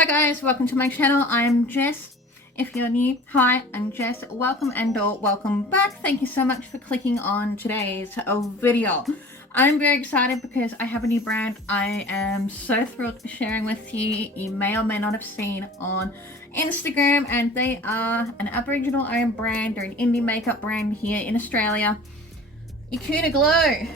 Hi guys, welcome to my channel. I'm Jess. If you're new, hi, I'm Jess. Welcome and/or welcome back. Thank you so much for clicking on today's video. I'm very excited because I have a new brand I am so thrilled to be sharing with you. You may or may not have seen on Instagram, and they are an Aboriginal owned brand. They're an indie makeup brand here in Australia. Yukuna Glow.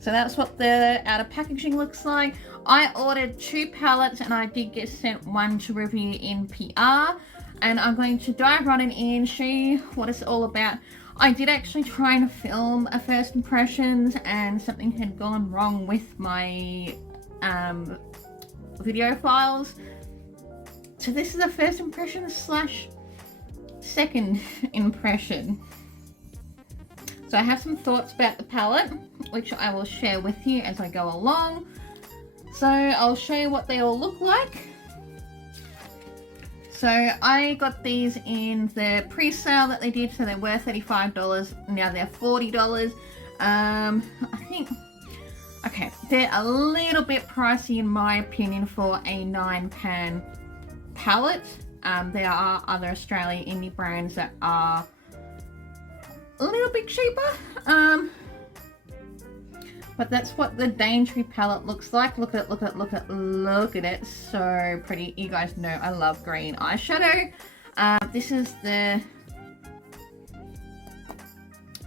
So that's what the outer packaging looks like. I ordered 2 palettes and I did get sent one to review in PR. And I'm going to dive right in, show you what it's all about. I did actually try and film a first impressions and something had gone wrong with my video files. So this is a first impression slash second impression. So I have some thoughts about the palette, which I will share with you as I go along. So I'll show you what they all look like. So I got these in the pre-sale that they did, so they were $35, now they're $40. I think, okay, they're a little bit pricey in my opinion for a 9-pan palette. There are other Australian indie brands that are a little bit cheaper, but that's what the Daintree palette looks like. Look at it, look at it, look at it, look at it. So pretty. You guys know I love green eyeshadow. This is the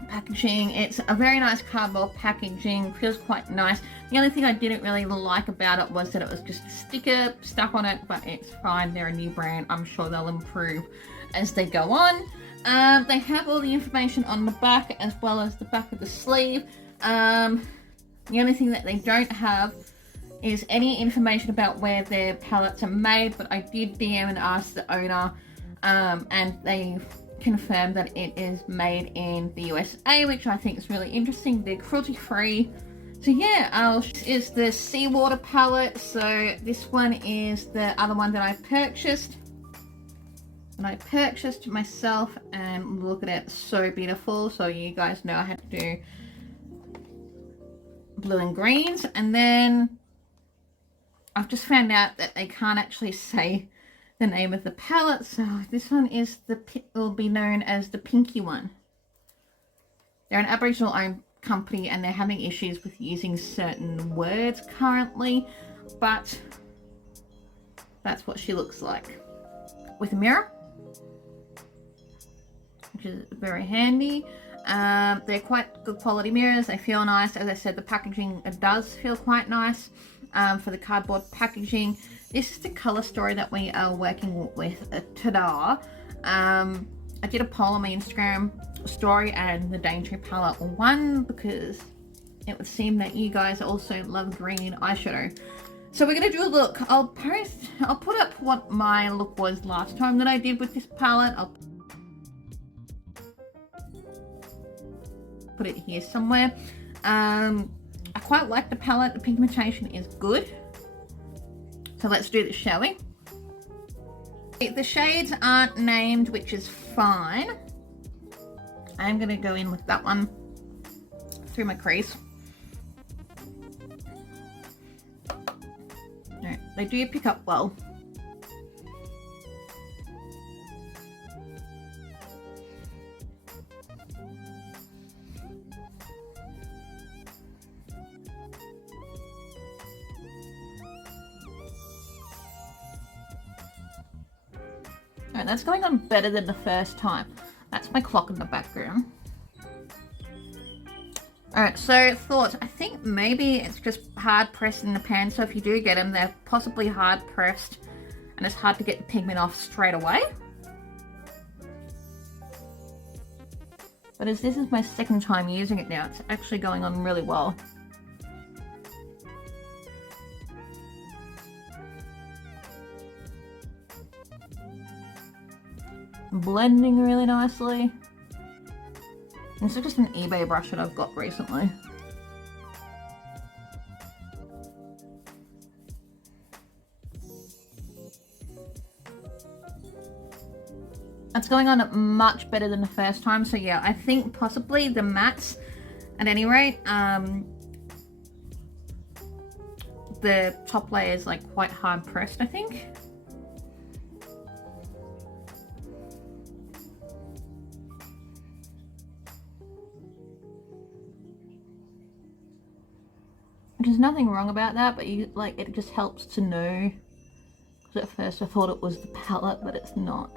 packaging. It's a very nice cardboard packaging, feels quite nice. The only thing I didn't really like about it was that it was just a sticker stuck on it, but it's fine. They're a new brand. I'm sure they'll improve as they go on. They have all the information on the back as well as the back of the sleeve. The only thing that they don't have is any information about where their palettes are made, but I did DM and ask the owner, and they confirmed that it is made in the USA, which I think is really interesting. They're cruelty free. So yeah, this is the Seawater palette. So this one is the other one that I purchased. And I purchased myself, and look at it, so beautiful. So you guys know I had to do blue and greens, and then I've just found out that they can't actually say the name of the palette, so this one is will be known as the pinky one. They're an Aboriginal owned company and they're having issues with using certain words currently, but that's what she looks like with a mirror, which is very handy. They're quite good quality mirrors. They feel nice. As I said, the packaging does feel quite nice for the cardboard packaging. This is the color story that we are working with. Ta-da! I did a poll on my Instagram story and the Daintree palette won because it would seem that you guys also love green eyeshadow. So we're going to do a look. I'll put up what my look was last time that I did with this palette. I'll put it here somewhere. I quite like the palette. The pigmentation is good. So let's do this, shall we? The shades aren't named, which is fine. I'm going to go in with that one through my crease. Alright, they do pick up well. Alright, that's going on better than the first time. That's my clock in the background. Alright, so thoughts. I think maybe it's just hard pressed in the pan, so if you do get them, they're possibly hard pressed and it's hard to get the pigment off straight away. But as this is my second time using it now, it's actually going on really well. Blending really nicely. This is just an eBay brush that I've got recently. It's going on much better than the first time, so yeah, I think possibly the mattes, at any rate, the top layer is like quite hard pressed, I think. There's nothing wrong about that, but you like it just helps to know. Because at first I thought it was the palette, but it's not.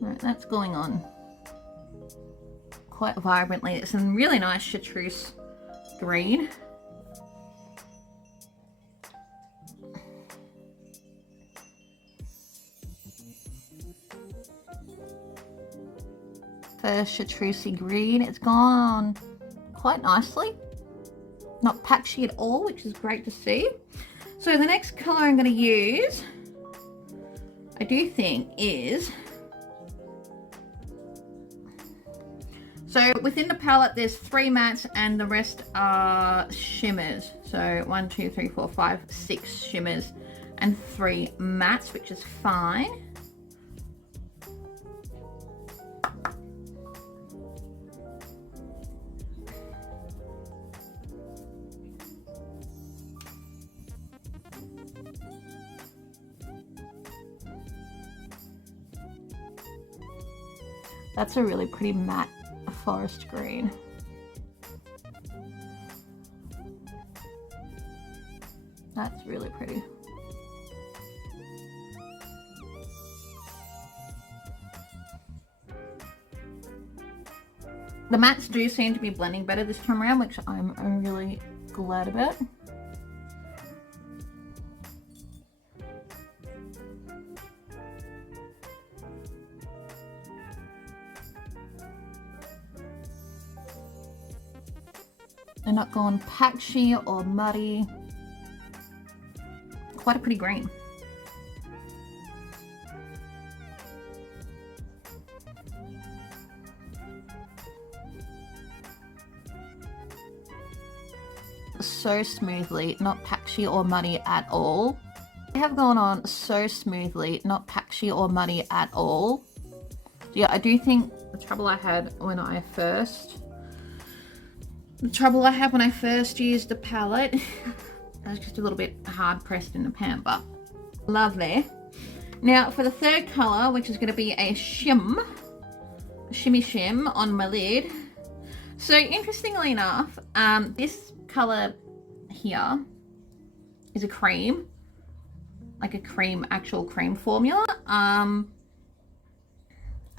Right, that's going on quite vibrantly. It's some really nice chartreuse green. First chartreusey green, it's gone quite nicely. Not patchy at all, which is great to see. So the next color I'm going to use, I do think is, so within the palette there's 3 mattes and the rest are shimmers. So 1, 2, 3, 4, 5, 6 shimmers and 3 mattes, which is fine. That's a really pretty matte forest green. That's really pretty. The mattes do seem to be blending better this time around, which I'm really glad about. They're not going patchy or muddy. Quite a pretty green. So smoothly, not patchy or muddy at all. They have gone on so smoothly, not patchy or muddy at all. Yeah, I do think the trouble I had when I first used the palette, I was just a little bit hard pressed in the pan, but lovely. Now for the third color, which is going to be a shimmy shim on my lid. So interestingly enough, this color here is a cream, like a cream, actual cream formula. I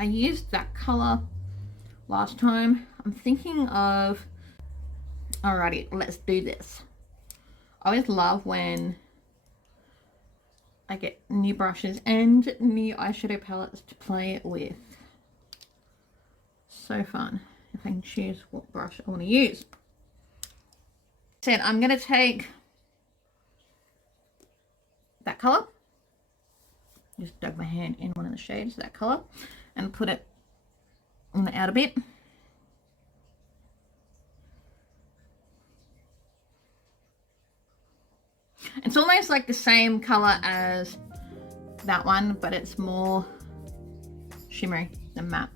used that color last time. I'm thinking of, alrighty, let's do this. I always love when I get new brushes and new eyeshadow palettes to play with. So fun if I can choose what brush I want to use. Said I'm going to take that color. Just dug my hand in one of the shades of that color and put it on the outer bit. It's almost like the same color as that one, but it's more shimmery than matte.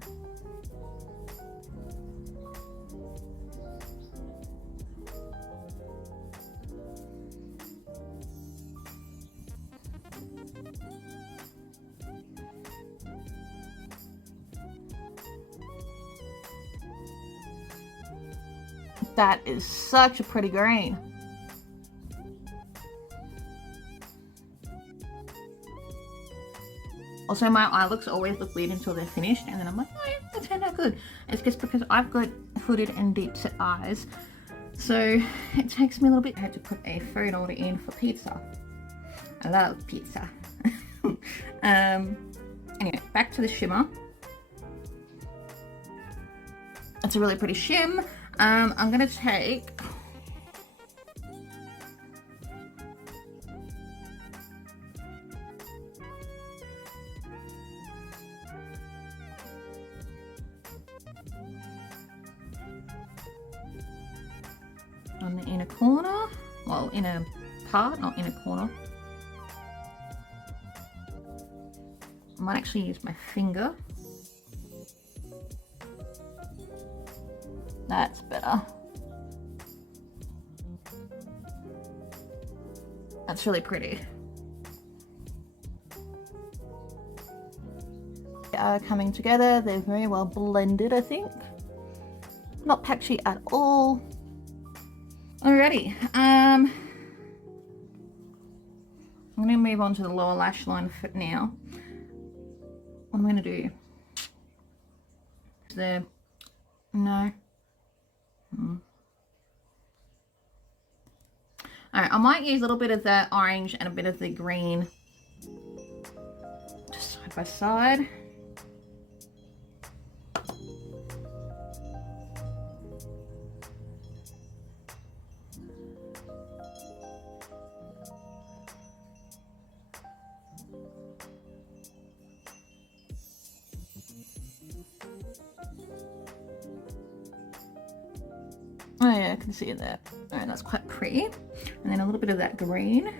That is such a pretty green. Also, my eye looks always look weird until they're finished, and then I'm like, oh yeah, that turned out good. It's just because I've got hooded and deep set eyes, so it takes me a little bit. I had to put a food order in for pizza. I love pizza. Anyway, back to the shimmer. It's a really pretty shim. I'm gonna take on the inner corner, well, inner part, not inner corner. I might actually use my finger. That's better. That's really pretty. They are coming together. They're very well blended, I think. Not patchy at all. Alrighty. I'm going to move on to the lower lash line for now. What I'm going to do? No. Alright, I might use a little bit of the orange and a bit of the green just side by side. Oh yeah, I can see that. Alright, that's quite pretty. And then a little bit of that green.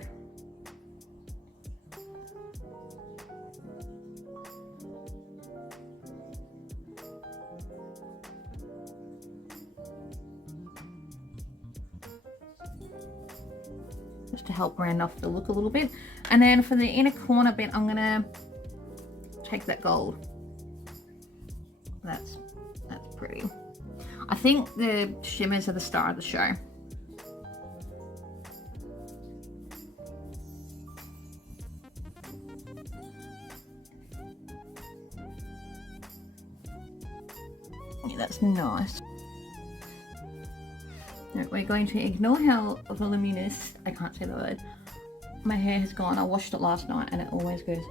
Just to help round off the look a little bit. And then for the inner corner bit, I'm gonna take that gold. That's pretty. I think the shimmers are the star of the show. Yeah, that's nice. Now we're going to ignore how voluminous, I can't say the word, my hair has gone. I washed it last night and it always goes.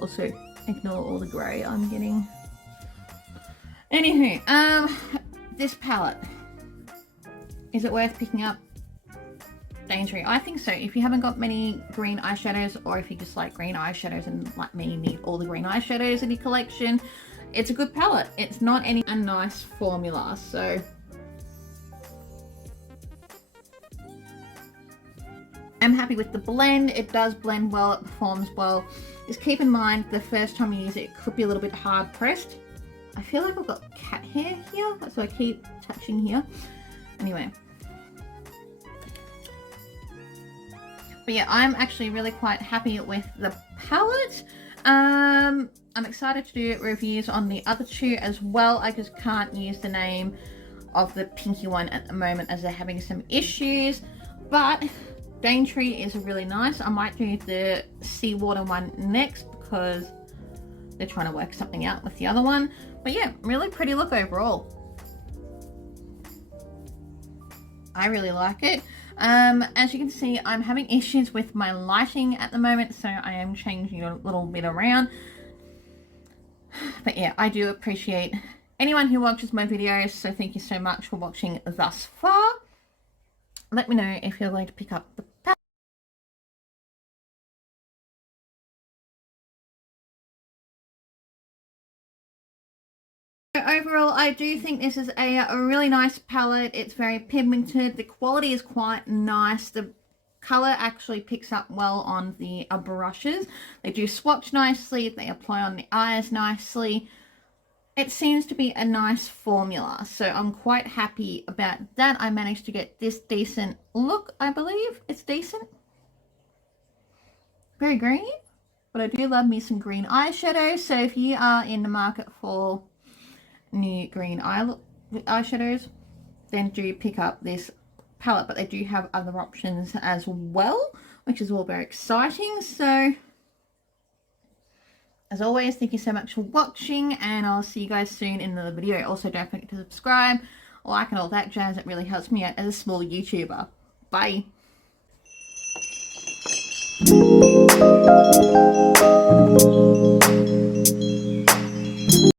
Also, ignore all the grey I'm getting. Anywho, this palette, is it worth picking up? Daintree, I think so. If you haven't got many green eyeshadows, or if you just like green eyeshadows and like me need all the green eyeshadows in your collection, it's a good palette. It's not a nice formula, so I'm happy with the blend. It does blend well, it performs well. Just keep in mind the first time you use it, it could be a little bit hard pressed. I feel like I've got cat hair here, so I keep touching here. Anyway. But yeah, I'm actually really quite happy with the palette. I'm excited to do reviews on the other two as well. I just can't use the name of the pinky one at the moment as they're having some issues. But Daintree is really nice. I might do the Seawater one next because they're trying to work something out with the other one. But yeah, really pretty look overall. I really like it. As you can see, I'm having issues with my lighting at the moment, so I am changing a little bit around. But yeah, I do appreciate anyone who watches my videos, so thank you so much for watching thus far. Let me know if you're going to pick up the palette. Overall, I do think this is a really nice palette. It's very pigmented. The quality is quite nice. The colour actually picks up well on the brushes. They do swatch nicely. They apply on the eyes nicely. It seems to be a nice formula, so I'm quite happy about that. I managed to get this decent look, I believe. It's decent. Very green, but I do love me some green eyeshadow. So if you are in the market for new green eyeshadows, then do pick up this palette. But they do have other options as well, which is all very exciting. So as always, thank you so much for watching, and I'll see you guys soon in another video. Also, don't forget to subscribe, like, and all that jazz. It really helps me out as a small YouTuber. Bye.